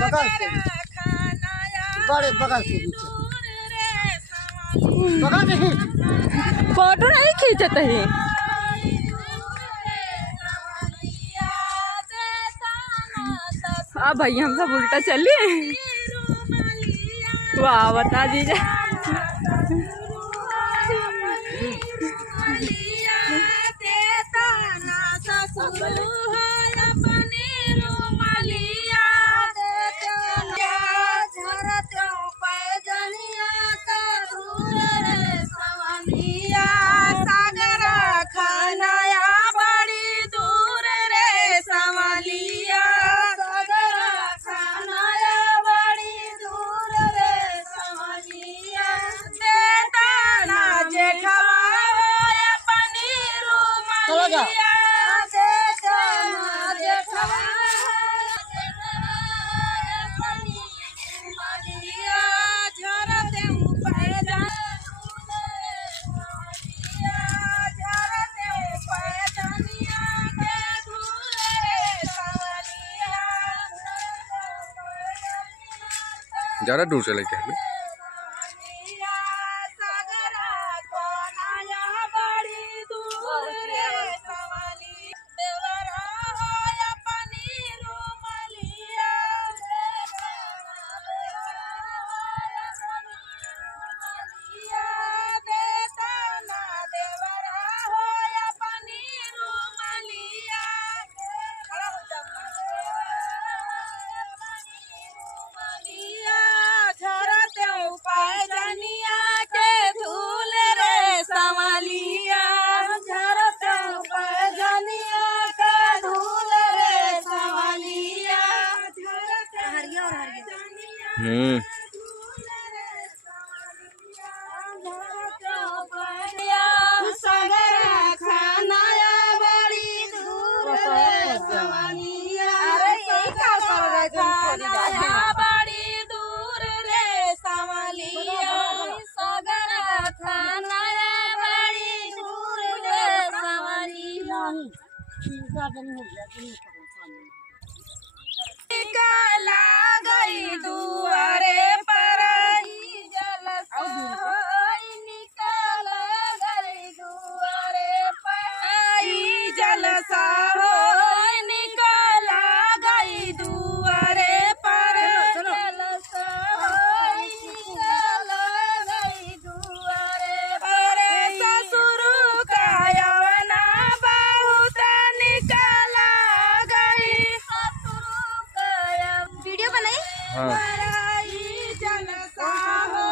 बगल से बड़े बगल से बगल से फोटो नहीं खींचत है। हाँ भाई हम सब उल्टा चलिए। वाह बता दीजिए। ज़्यादा दूर से लेके आए। निकाला गई दुआरे पर निकाला गई दुआरे पर जलसा हो निकाला गई दुआरे पर जलसा हो निकाला गई दुआरे पर ससुर का यवना बहुत निकाला गई ससुर का वीडियो बनाई जलसा हो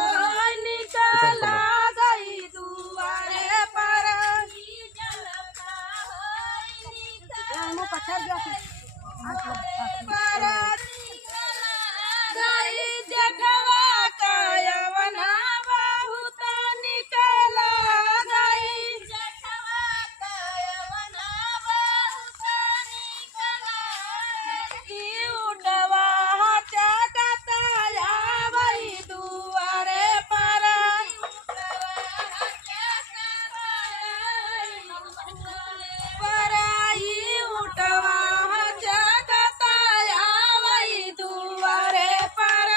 निकाला गई दुआरे पर जलसा हो निकाला गई जगवा का यवना बहुत निकाला गई जगवा का यवना बहुत निकाला गई उठवा चाटता वही दुआरे पर पराई उठवा चाटता वही दुआरे पर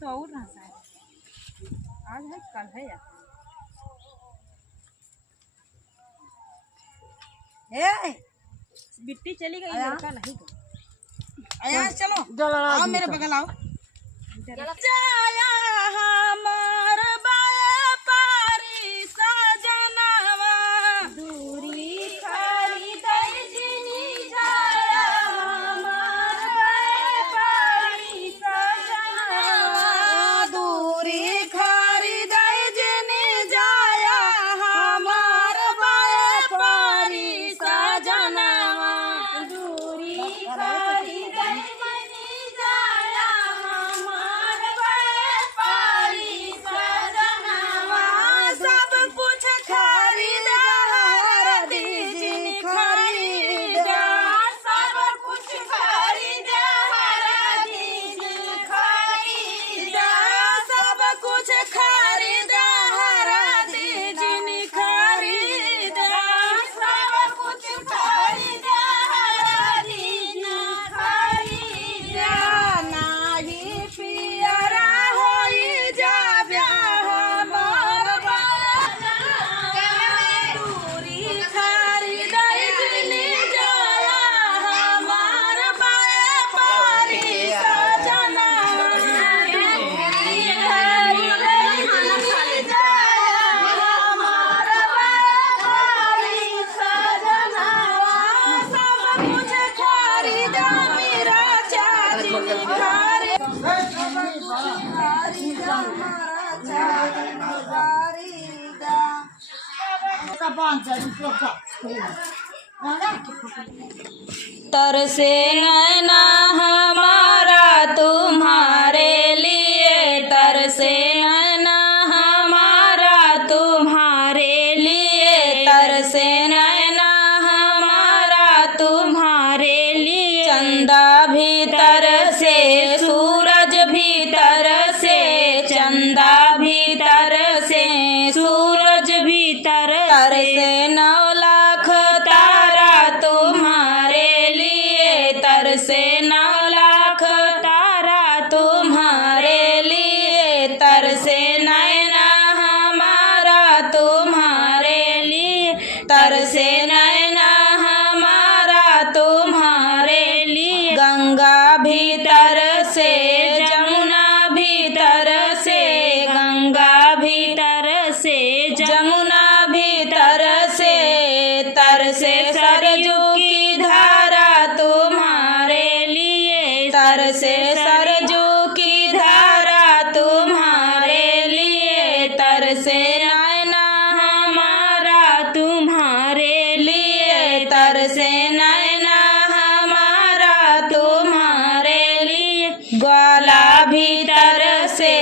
तो और हंसा है। आज है कल है यार। बिट्टी चली गई, लड़का नहीं गया। आया चलो आओ मेरे बगल आओ। जाया हमार व्यापारी सजनवा दूरी खरीदै जिनी जाया हमार व्यापारी सजनवा दूरी खरीदै जिनी जाया हमार व्यापारी सजनवा दूरी खरीदै जिनी जाया हमार व्यापारी सजनवा सब कुछ खरीदा हरदी जिनी खरीदा सब कुछ खरीदा हरदी जिनी खरीदा सब कुछ खरीदा हरदी जिनी खरीदा सब कुछ खरीदा हरदी जिनी खरीदा नाही पियरा होई जाब्या हमार दूरी खरीदै जिनी जाया हमार व्यापारी सजनवा दूरी खरीदै जिनी जाया हमार व्यापारी सजनवा सब कुछ खरीदा मेरा चाची खरीदा तरसे नैना हमारा तुम्हारे लिए तरसे नैना हमारा तुम्हारे लिए तरसे नैना हमारा तुम्हारे लिए चंदा भीतर से सूरज भीतर से चंदा भीतर से सूरज भीतर तरसे 9 लाख तारा तुम्हारे लिए तरसे 9 लाख तारा तुम्हारे लिए तरसे नैना हमारा तुम्हारे लिए तरसे नैना हमारा तुम्हारे लिए गंगा भीतर से जमुना भीतर से गंगा भीतर से जमुना भीतर से तरसे सरयू की धारा तुम्हारे लिए तरसे सरयू की धारा तुम्हारे लिए तरसे नैना हमारा तुम्हारे लिए तरसे नैना हमारा तुम्हारे लिए ग्वाला भीतर से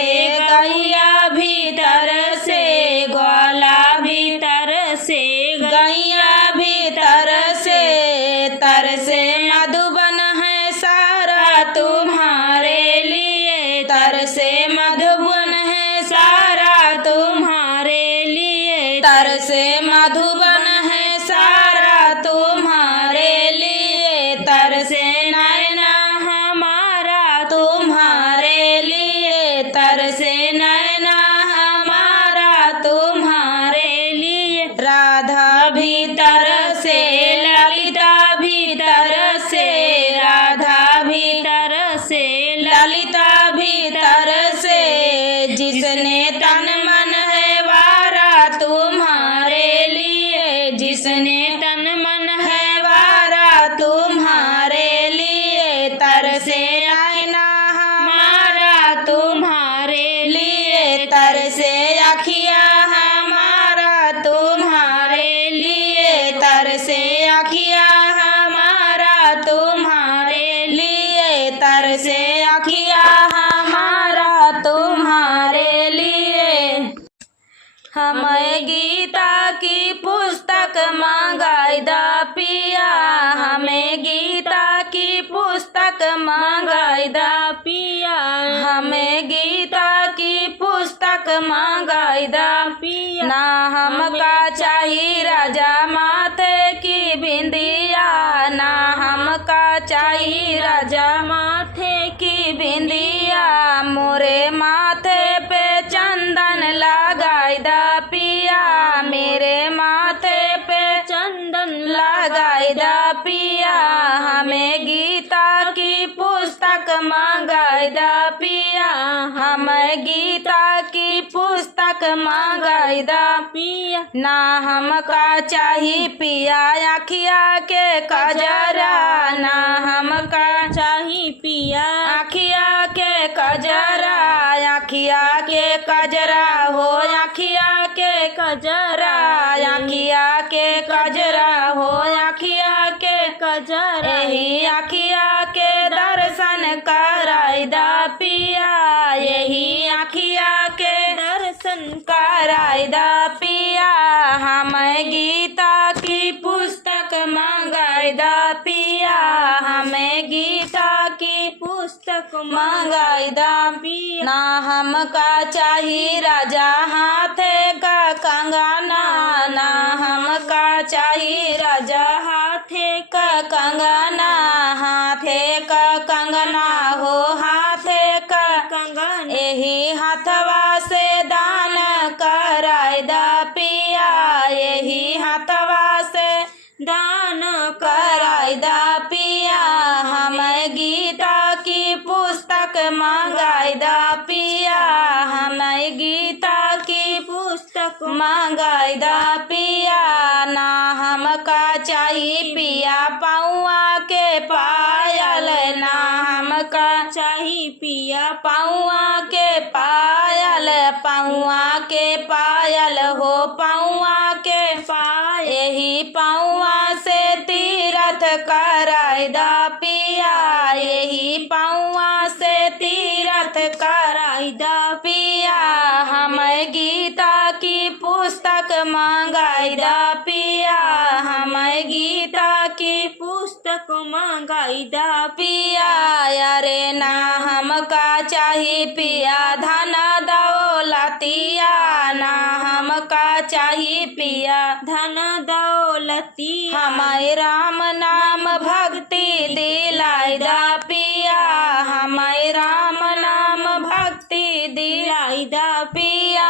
गैया भीतर से ग्वाला भीतर से गैया भीतर से तरसे मधुबन है सारा तुम्हारे लिए तरसे मधुबन है सारा तुम्हारे लिए तरसे मधुबन है सारा तुम्हारे लिए तरसे नैना हमारा तुम्हारे लिए तरसे नैना हमारा तुम्हारे लिए राधा भीतर से ललिता भीतर से राधा भीतर से ललिता भीतर से जिसने तन मन है वारा तुम्हारे लिए जिसने तन मन है वारा तुम्हारे लिए तरसे नैना हमारा तुम्हारे लिए तरसे अखिया हमारा तुम्हारे लिए तरसे अखिया हमारा तुम्हारे लिए तरसे अखिया हमारा तुम्हारे लिए हमें गीता की पुस्तक मंगाई दा पिया हमें गीता की पुस्तक मंगाई दा पिया हमें गीता की पुस्तक मंगाई दा पिया ना हमका चाहिए राजा माथे की बिंदिया ना हमका चाहिए राजा माथे की बिंदिया मोरे माँ गीता की पुस्तक मंगाई दा पिया, ना हमका चाही पिया आखिया के कजरा, ना हमका चाही पिया आखिया के कजरा, आखिया के कजरा हो आखिया के कजरा, आखिया के कजरा हो आखिया के कजरा, यही आखिया के दर्शन कराई दा पिया, यही आखिया के दर्शन कराई दा पिया, हमें गीता की पुस्तक मंगाई दा पिया, हमें गीता की पुस्तक मंगाई दा पिया, ना हमका चाही राजा हाथे का कंगना, ना हमका चाही राजा हाथे का कंगना, हाथे का कंगना हो हाथे का कंगन, यही हाथवा से दान कराई दा पिया, यही हाथवा से दान कराई दा पिया, हमें गीता की पुस्तक मंगाई दा पिया, हमें गीता की पुस्तक मंगाई दा पिया, ना हमका चाही पिया पौआ के पायल, ना हमका चाही पिया पौआ के पायल, पौआ के पायल हो पौआ के पाय, यही पौआ से तीरथ कराई दा पिया, यही पौआ से तीरथ कराई दा पिया, हमें गीता की पुस्तक मंगाई दा पिया, हमें गीता की पुस्तक मंगाई दा पिया, अरे ना हमका चाही पिया धन दौलतिया, ना हमका चाही पिया धन दौलती, हमें राम नाम भक्ति दिलाई दा पिया, हमें राम नाम भक्ति दिलाई दा पिया,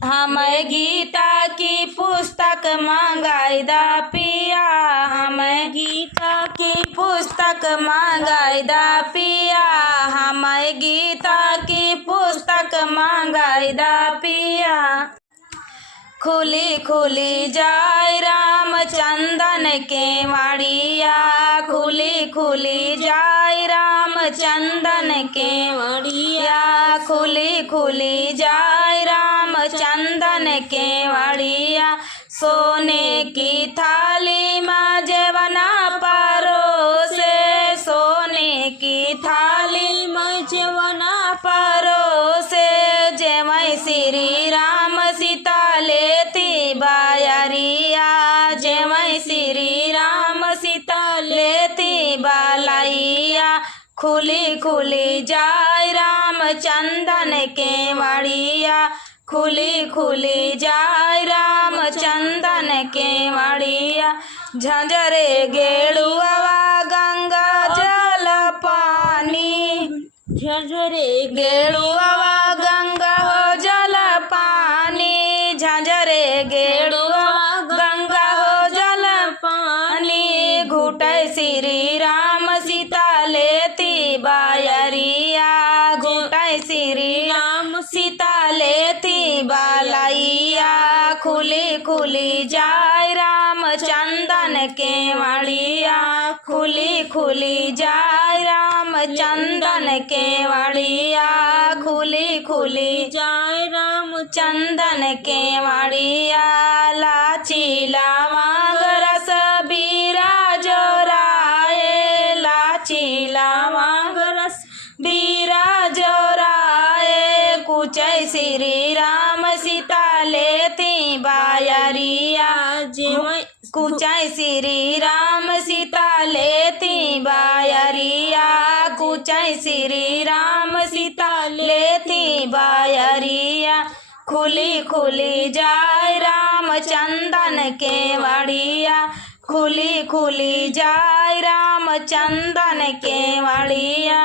हमें गीता की पुस्तक मंगाई दा पिया, हमें गीता की पुस्तक मंगाई दा पिया, हमें गीता की पुस्तक मंगाई दा पिया, खुली खुली जाय रामचंदन के वाड़िया, खुली खुली जाय रामचंदन के वाड़िया, खुली खुली जाय रामचंदन के वाड़िया, सोने की थाली में जेवना परोसे, सोने की थाली में जेवना परोसे, जेवै श्री राम सीता लेती बायरिया, जेवै श्री राम सीता लेती बालैया, खुली खुली जाय रामचंदन के वाड़िया, खुली खुली जाय रामचंदन के वाड़िया, झंझरे गेड़ुआ गंगा जल पानी, झंझरे गेड़ुआ गंगा हो जल पानी, झंझरे गेड़ुआ गंगा हो जल पानी, घुटै श्री राम सीता लेती बायरिया, घुटै श्री राम सीता लेती बालैया, खुली खुली जाय रामचंदन के वाड़िया, खुली खुली जाय रामचंदन के वाड़िया, खुली खुली जाय चंदन के वाड़िया, लाची लवंग रस बीरा जोराए, लाची लवंग रस बीरा जोराए, कुचै श्री राम सीता लेती बायरिया, जेवै कुचै श्री राम सीता लेती बायरिया, कुचै श्री राम सीता लेती बायरिया, खुली खुली जाय रामचंदन के वाड़िया, खुली खुली जाय रामचंदन के वाड़िया,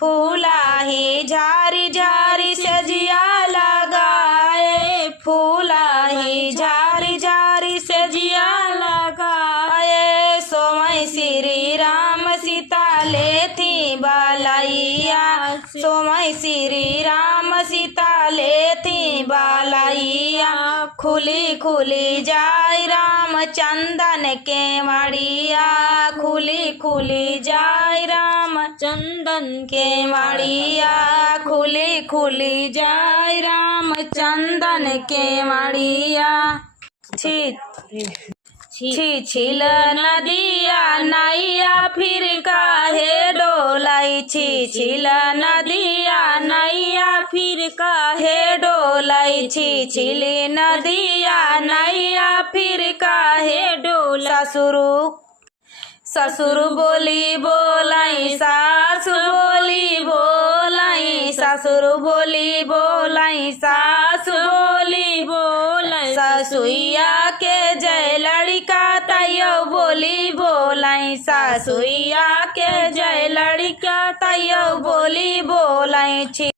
फूला ही झारी झारी सजिया लगाए, फूला ही झारी झारी सजिया लगाए, सोमय श्री राम सीता लेती बालैया, सोमय कुचाई श्री राम सीता लेती बालैया खुली खुली जाय राम चंदन के माड़िया खुली खुली जाय राम चंदन के माड़िया खुली खुली जाय राम चंदन के माड़िया। छिल नदिया नैया फिर काहे डोलाई छिल नदिया नैया फिर काहे डोलाई छिली नदिया नैया फिर काहे डोला। ससुर बोली बोलाई सासु बोली बोलाई ससुर बोली बोलाई सासु बोली बोलाई ससुइया के जय लड़का तैयो बोली बोलाई सासुइया के जय लड़का तैयो बोली बोलाई।